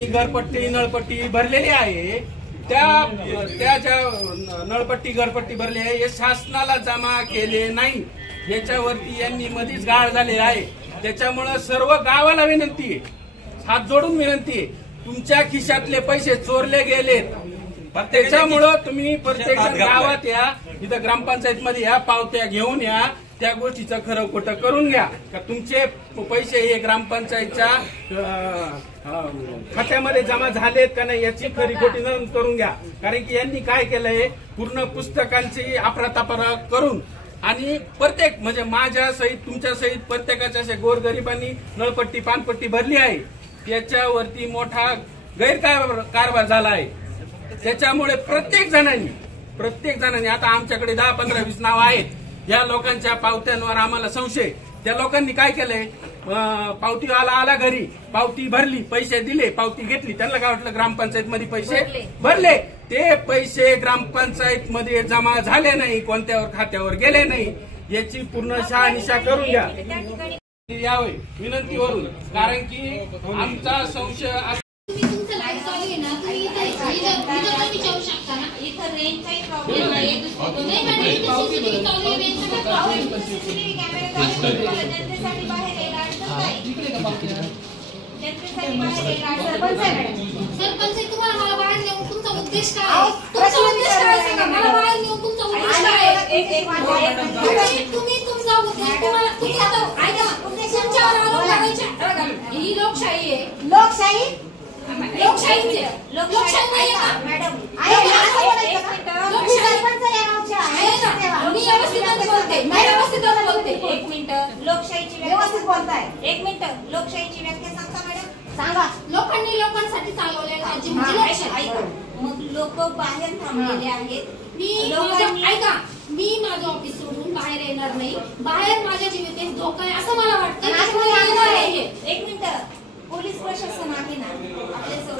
घरपट्टी नळपट्टी भरलेली आहे। त्या ज्या नळपट्टी घरपट्टी भरली आहे हे शासनाला जमा केले नाही, याच्यावरती यांनी मधीच गाळ झाले आहे। त्याच्यामुळे सर्व गावाला विनंती आहे, हात जोडून विनंती आहे, तुमच्या खिशातले पैसे चोरले गेलेत, त्याच्यामुळे तुम्ही प्रत्येक गावात या, इथं ग्रामपंचायत मध्ये या, पावत्या घेऊन या, त्या गोष्टीचं खरं खोटं करून घ्या का तुमचे पैसे हे ग्रामपंचायतच्या खात्यामध्ये जमा झालेत का नाही याची खरी खोटी नोंद करून घ्या। कारण की यांनी काय केलंय, पूर्ण पुस्तकांची अफरातफर करून आणि प्रत्येक म्हणजे माझ्या सहित तुमच्या सहित प्रत्येकाच्या असे गोरगरिबांनी नळपट्टी पानपट्टी भरली आहे, त्याच्यावरती मोठा गैरकारभार झाला आहे। त्याच्यामुळे प्रत्येक जणांनी आता आमच्याकडे 10, 15, 20 नाव आहेत, या लोकांच्या पावत्यांवर आम्हाला संशय। त्या लोकांनी काय केलंय, पावतीवाला आला घरी, पावती भरली, पैसे दिले, पावती घेतली, त्यांना काय वाटलं ग्रामपंचायत मध्ये पैसे भरले, ते पैसे ग्रामपंचायत मध्ये जमा झाले नाही, कोणत्यावर खात्यावर गेले नाही, याची पूर्ण शहानिशा करून घ्या यावे विनंतीवरून। कारण की आमचा संशय सरपंच तुम्हाला मला बाहेर नेऊन तुमचा उद्देश काय? तुमचा उद्देश काय सांगा मला, बाहेर नेऊन तुमचा उद्देश काय? तुम्ही तुमचा उद्देश तुम्हाला ऐका, तुमच्यावर आरोप लावायचे ही लोकशाही आहे। लोकशाही नाही का मॅडम? मी व्यवस्थित बोलते। एक मिनिट, लोकशाहीची व्यवस्थित बोलताय, एक मिनिट, लोकशाहीची व्याख्या सांगा मॅडम, सांगा। लोकांसाठी चालवलेलं आहे, मग लोक बाहेर थांबलेले आहेत, ऐका, मी माझं ऑफिस सोडून बाहेर येणार नाही, बाहेर माझ्या जीवितेस धोका आहे असं मला वाटतं। एक मिनिट, पोलीस प्रशासन आहे ना,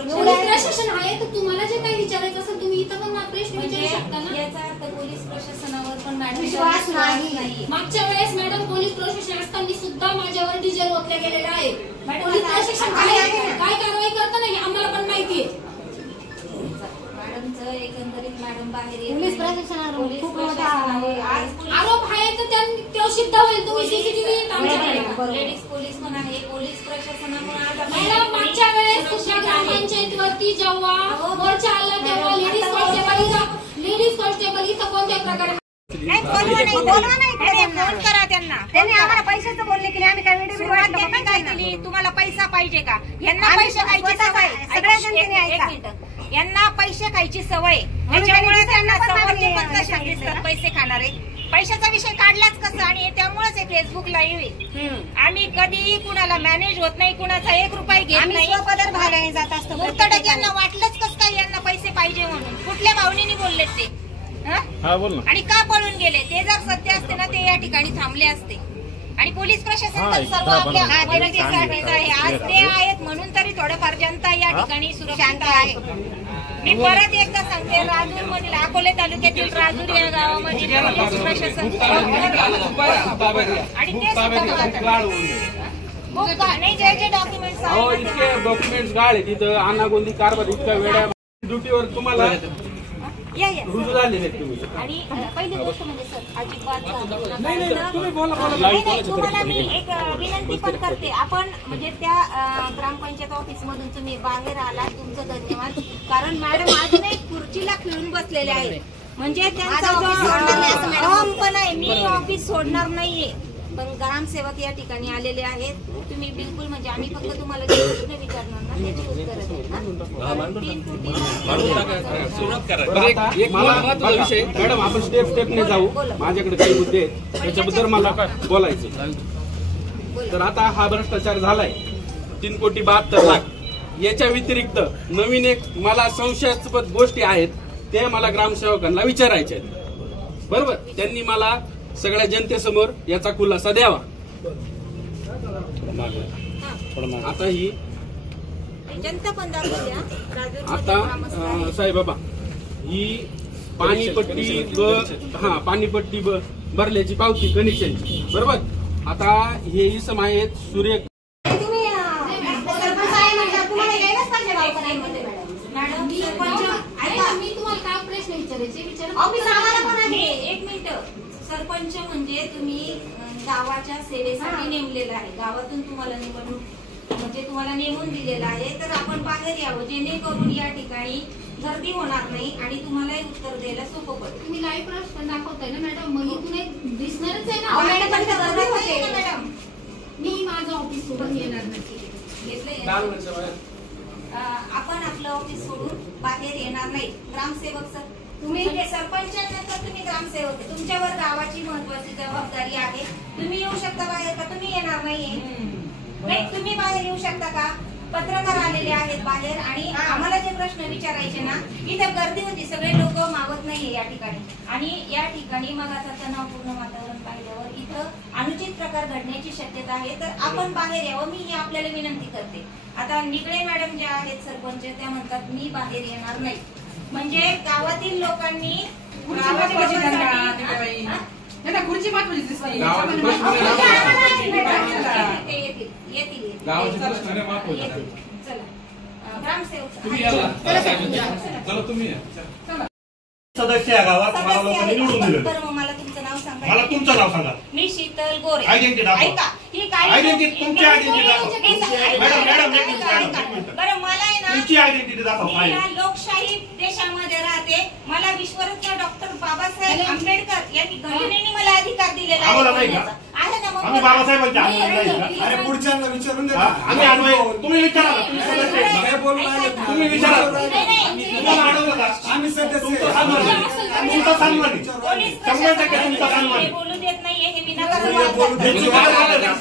पोलीस प्रशासन आहे, तर तुम्हाला जे काही विचारायचं असेल तुम्ही इथं पण प्रश्न विचारू शकता ना। याचा अर्थ पोलीस प्रशासनावर पण विश्वास नाही। मागच्या वेळेस मॅडम पोलीस प्रशासन असताना सुद्धा माझ्यावर डिझेल ओतले गेलेले आहे। पोलीस प्रशासन काय कारवाई करतं नाही आम्हाला पण माहिती आहे। मॅडमचं एकंदरीत मॅडम बाहेर पोलीस प्रशासनावर खूप मोठा आरोप आहे, तर तो सिद्ध होईल। तुम्ही सीसीटीव्ही लेडीज पोलीस पण आहे, पोलीस प्रशासनामुळे मॅडम मागच्या वेळेस दुसऱ्या ग्रामपंचायतीवरती जेव्हा मोर्चा आला तेव्हा लेडीज कॉन्स्टेबल इथं कोणत्या प्रकारे फोन करा त्यांना, त्यांनी आम्हाला पैशाचं बोलले की आम्ही काय व्हिडिओ काय केली, तुम्हाला पैसा पाहिजे का? यांना पैसे खायची सवय, सगळ्या जनतेने यांना पैसे खायची सवय, त्याच्यामुळे त्यांना समोरचे पण कसे दिसतात पैसे खाणारे। पैशाचा विषय काढलाच कसं, आणि त्यामुळेच फेसबुक लाईव्ह आहे। आम्ही कधीही कुणाला मॅनेज होत नाही, कुणाचा 1 रुपया घेत नाही, पदर भागाने जात असतो। मुर्तडक यांना वाटलंच कसं काय यांना पैसे पाहिजे म्हणून, कुठल्या भावनेने बोललेत ते आणि का पळून गेले? ते जर सत्य असते ना ते या ठिकाणी थांबले असते। आणि पोलीस प्रशासन तर सर्व आपल्या मदतीसाठीच आहे, आज ते आहेत म्हणून तरी थोडंफार जनता या ठिकाणी सुरक्षित आहे। मी परत एकदा सांगते, राजूर मधील अकोले तालुक्यातील राजूर या गावामध्ये पोलीस प्रशासन आणि ते नाही जे डॉक्युमेंट्स गाळ तिथं अनागोंदी कारभार इतका वेळा ड्युटीवर तुम्हाला रुजू झालेले तुम्ही। आणि पहिली गोष्ट म्हणजे सर अजिबात तुम्ही तुम्हाला मी एक विनंती पण करते, आपण म्हणजे त्या ग्रामपंचायत ऑफिस मधून तुम्ही बाहेर आला, तुमचं धन्यवाद। कारण मॅडम आज नाही खुर्चीला खिळून बसलेले आहेत, म्हणजे त्यांचा ऑफिस पण आहे, मी ऑफिस सोडणार नाहीये, पण ग्रामसेवक या ठिकाणी आलेले आहेत, तुम्ही बिलकुल म्हणजे आम्ही फक्त तुम्हाला जे प्रश्न विचारणार ना त्याची उत्तर विषय मॅडम आपण स्टेपने जाऊ, माझ्याकडे काही मुद्दे आहेत त्याच्याबद्दल मला बोलायचं। तर आता हा भ्रष्टाचार झालाय 3,72,00,000, याच्या व्यतिरिक्त नवीन एक मला संशयास्पद गोष्टी आहेत, ते मला ग्रामसेवकांना विचारायचे आहेत, बरोबर? त्यांनी मला सगळ्या जनतेसमोर याचा खुलासा द्यावा। आता ही जनता पण आता साहेब बाबा ही पाणीपट्टी भरल्याची पावती कनेक्शनची, बरोबर? आता हे इसम आहेत सूर्य ऑफिस आम्हाला पण आहे. एक मिनिट. सरपंच म्हणजे तुम्ही गावाच्या सेवेसाठी नेमलेलं आहे. गावातून तुम्हाला निवडणूक म्हणजे तुम्हाला नेमून दिलेलं आहे. तर आपण बाहेर यावं जेणेकरून या ठिकाणी गर्दी होणार नाही आणि तुम्हालाही उत्तर द्यायला सोपं पडेल. तुम्ही लाईव्ह प्रश्न दाखवताय ना मॅडम, मग इथून एक दिसणारच आहे अहो, मॅडम, पण ना. गर्दी होते ना मॅडम. मी माझं ऑफिस सोडून येणार नाही. आपण आपलं ऑफिस सोडून बाहेर येणार नाही. ग्रामसेवक सर तुम्ही सरपंचानंतर तुम्ही ग्रामसेवक, तुमच्यावर गावाची महत्वाची जबाबदारी आहे. तुम्ही येऊ शकता बाहेर का? तुम्ही येणार नाहीये. नाही, तुम्ही बाहेर येऊ शकता का? पत्रकार आलेले आहेत बाहेर आणि आम्हाला जे प्रश्न विचारायचे ना, इथे गर्दी होती, सगळे लोक मावत नाहीये या ठिकाणी. आणि या ठिकाणी मग आता तणावपूर्ण वातावरण पाहिल्यावर इथं अनुचित प्रकार घडण्याची शक्यता आहे. तर आपण बाहेर यावं, मी हे आपल्याला विनंती करते. आता निगळे मॅडम ज्या आहेत सरपंच, त्या म्हणतात मी बाहेर येणार नाही. म्हणजे गावातील लोकांनी खुर्ची महत्वाची दिसते. सदस्य या गावात मला लोकांनी निवडून दिलं. बरं, मला तुमचं नाव सांगा. मला तुमचं नाव सांगा. मी शीतल गोरे. आयडेंटिटी दाखवा. ऐका, ही काय आयडेंटिटी, तुमची आयडेंटिटी दाखवा. मॅडम, मॅडम, एक मिनिट. बरं, मला आहे ना तुमची आयडेंटिटी दाखवा. मी या लोकशाही देशामध्ये राहते. मला विश्वरत्न डॉक्टर बाबासाहेब आंबेडकर यांनी घटनेने मला अधिकार दिलेला आम्हाला नाही का? आहे ना. मग आम्ही बाबासाहेबांच्या अनुयायी नाही का? अरे पुढच्यांना विचारून द्या. आम्ही अनुयायी. तुम्ही विचारा ना, तुम्ही सदस्य आहेत ना? काय बोलून राहिले? तुम्ही विचारा. तुम्हाला नाही, अडवलं का? आम्ही सदस्य तुमचं आहे. सन्मान आहे. तुमचा सन्मान आहे. 100% तुमचा सन्मान आहे. बोलू देत नाहीये हे बोलू विनाकारण. देत हे चुकीचं झालं ना?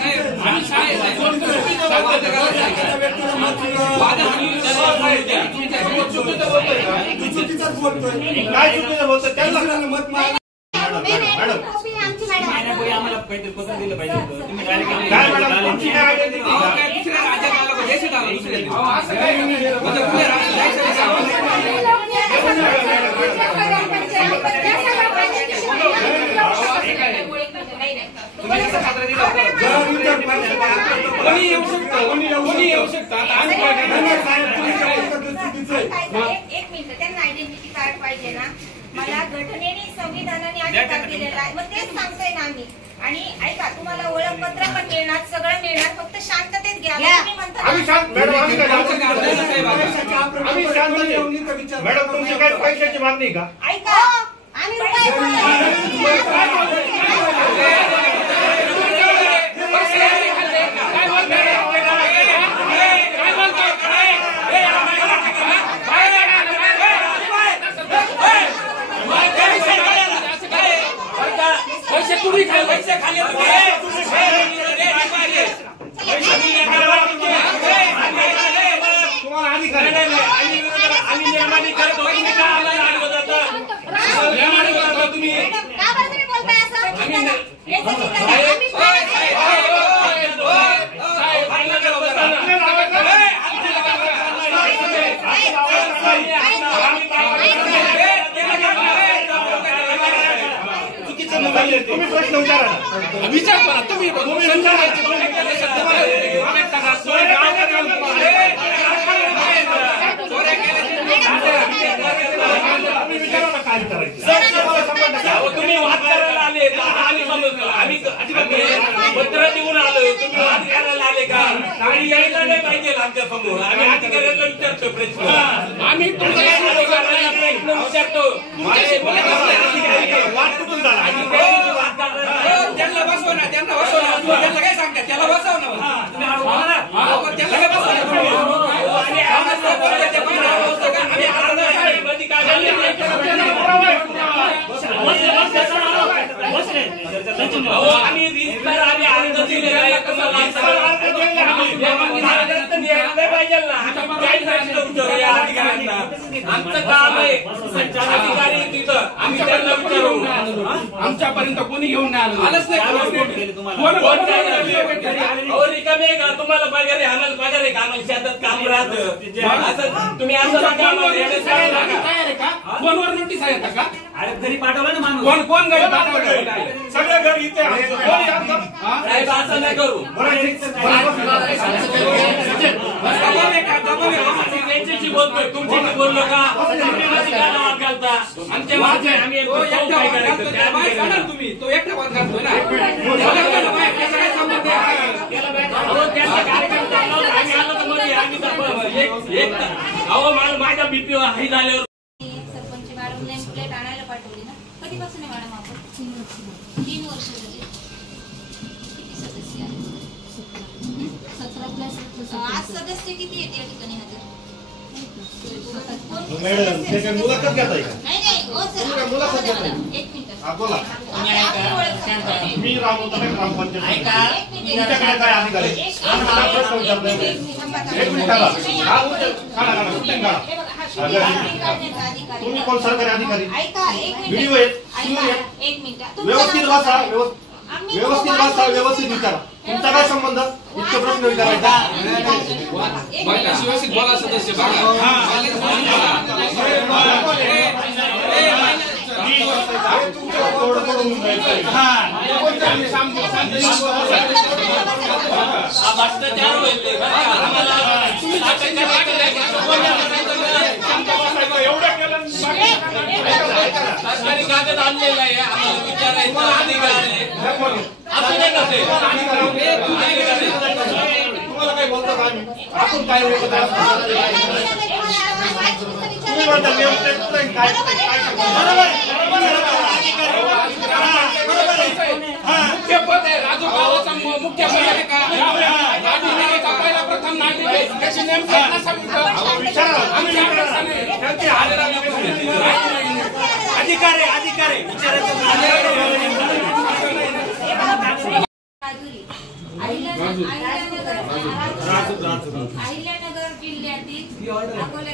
चुकीचंच बोलतोय. काय चुकीचं बोलतोय त्यांना मत मार. मॅडम, आमची मॅडम आम्हाला पहिले पत्र दिलं पाहिजे होतं. तुम्ही डायरेक्ट काय मॅडम, तुमची काय आयडेंटिटी का? दुसऱ्या राज्यात आला का? देशात आला दुसऱ्या देशात. तुम्ही कसं पत्र दिलं होतं? कोणी येऊ शकतं, कोणी येऊ शकतं. आता आम्ही काय एक मिनिट, त्यांना आयडेंटिटी कार्ड पाहिजे ना. मला घटनेने संविधानाने अधिकार दिलेला आहे. मग तेच सांगतोय ना आम्ही. आणि ऐका, तुम्हाला ओळखपत्र पण मिळणार, सगळं मिळणार. फक्त शांततेत घ्या. तुम्ही म्हणता आम्ही शांत मॅडम, आम्ही काय आमचं काम नाही ना साहेब आता. आम्ही शांत आहे. मॅडम, तुमची काय पैशाची मागणी का? ऐका, आम्ही पैसे तुम्ही पैसे खाली तुम्हाला अधिकार आहे. आम्ही निर्माणी करतो. तुम्ही का बरं तुम्ही बोलताय असं? तुम्ही प्रश्न विचारा ना. विचारतो ना तुम्ही. विचारा ना काय विचारायचं. तुम्ही वाद करायला आले का? आम्ही समजलो. आम्ही पत्र देऊन आलो. तुम्ही वाद करायला आले का? आणि यायला नाही पाहिजे आमच्या समोर. आम्ही अधिकाऱ्याला विचारतो प्रश्न. आम्ही प्रश्न विचारतो. वाद कुठून झाला? त्यांना बसवा ना, त्यांना बसवा ना. त्यांना काय सांगता? त्याला बसव ना. त्याला काय बसवा आम्ही रिस्कर आम्ही अर्ज दिलेला आहे. पाहिजे ना. आमचं काम आहे. अधिकारी तिथं आम्ही त्यांना विचारू. आमच्यापर्यंत कोणी घेऊन नाही आलं. आलंच नाही. रिकामे का? तुम्हाला पगार आहे, आम्हाला पगार आहे का? आम्हाला शेतात काम राहतं. असं तुम्ही असं तयार आहे का? फोनवर नोटीस आहे का? अरे घरी पाठवलं ना माणूस. कोण कोण घरी पाठवलं? सगळं घर इथे आमचं. कोणी आमचं? साहेब असं नाही करू. त्यांच्याशी बोलतोय, तुमच्याशी बोललो का? तुम्ही माझी काय नावात घालता? आमच्या मागे आम्ही तो एकटा वाद घालतोय, त्या बाहेर काढा तुम्ही. तो एकटा वाद घालतोय ना. त्याचा काय संबंध आहे? अहो, त्यांचा कार्यक्रम चालला होता. आम्ही आलो तर मध्ये आम्ही अहो माझ्या बीपी हाई झाल्यावर सरपंच मॅडम नेम प्लेट आणायला पाठवली ना. कधीपासून आहे मॅडम आपण? 3 वर्ष झाली. किती सदस्य आहेत? 17+. आज सदस्य किती आहेत या ठिकाणी हजर? मॅडम त्याच्या मुलाखत घेताय का? नाही नाही हो सर, मुलाखत घेताय? एक मिनिट. बोला. मी ग्रामपंचायत तुमच्याकडे काय अधिकारी? एक मिनिट थांबा. हा उठा. तुम्ही कोण सरकारी अधिकारी? ऐका एक मिनिट. व्हिडिओ आहेत. एक मिनिट. व्यवस्थित वाचा. व्यवस्थित वाचा. व्यवस्थित विचारा. तुमचा काय संबंध? इतके प्रश्न विचारायचा. व्यवस्थित बोला सदस्य. भ्रष्टाचार होईल आम्हाला सरकारी कागद आणलेला आहे. आम्हाला विचारायचं अधिकार आहे. असं नाही नसेल. तुम्हाला काय बोलतो का आम्ही? आपण काय बोलतो? तुम्ही म्हणता नेमप्लेट काय? मुख्य पद आहे. राजू गावाचा मुख्य पद आहे का? राजू गावाचा पहिला प्रथम नागरिक आहे. त्याची नेमप्लेट नसावी का? अधिकार आहे. अधिकार आहे. अहिल्यानगर जिल्ह्यातील अकोले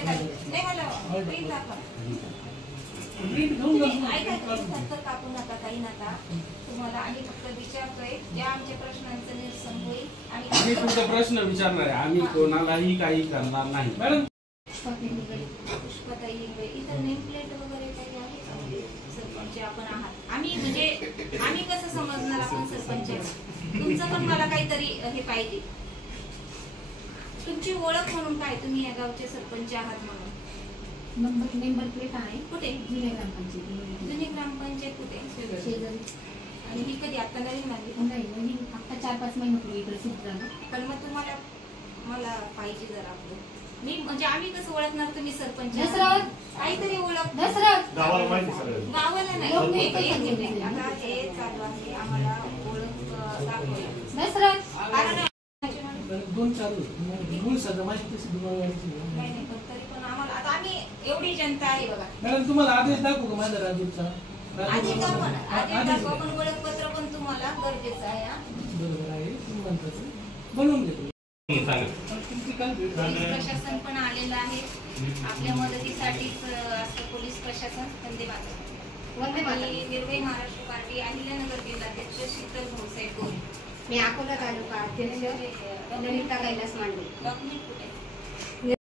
कापू नका काही नका तुम्हाला. आम्ही फक्त विचारतोय ज्या आमच्या प्रश्नांचं निरसन होईल. आम्ही तुमचा प्रश्न विचारणार आहे. आम्ही कोणालाही काही करणार नाही. मॅडम पुष्पताई हिंगळे इथं नेमप्लेट वगैरे काही आहे का? सरपंच आपण आहात. आम्ही म्हणजे आम्ही कसं समजणार आपण सरपंच? तुमचं पण मला काहीतरी हे पाहिजे. तुमची ओळख म्हणून काय? तुम्ही या गावचे सरपंच आहात म्हणून. मेंबर प्लेट आहे कुठे? जुने ग्रामपंचायत. जुनी ग्रामपंचायत कुठे? शेजारी. आणि ही कधी आता नवीन आली? नाही म्हणजे आता 4-5 महिन्यापूर्वी इकडे शिफ्ट झालं. पण मग तुम्हाला मला पाहिजे जरा आपलं. मी म्हणजे आम्ही कसं ओळखणार तुम्ही सरपंच? काहीतरी ओळख. गावाला माहिती सगळं. गावाला नाही. आता हे चालू आहे आम्हाला ओळख दाखवायला. नाही पण तरी पण आम्हाला आता आम्ही एवढी जनता आहे बघा. मॅडम तुम्हाला आदेश दाखवू का माझा राजूचा? आधी दाखवा पण ओळखपत्र पण तुम्हाला गरजेचं आहे. बरोबर आहे. तुम्ही म्हणता बनवून देतो. पोलीस प्रशासन पण आलेलं आहे आपल्या मदतीसाठीच असतं. पोलीस प्रशासन वंदे मातरम. निर्भय महाराष्ट्र पार्टी अहिल्यानगर जिल्हाध्यक्ष शीतल भाऊसाहेब गोरे. मी अकोला तालुका अध्यक्ष ललिता कैलास मांडे. डॉक्युमेंट कुठे?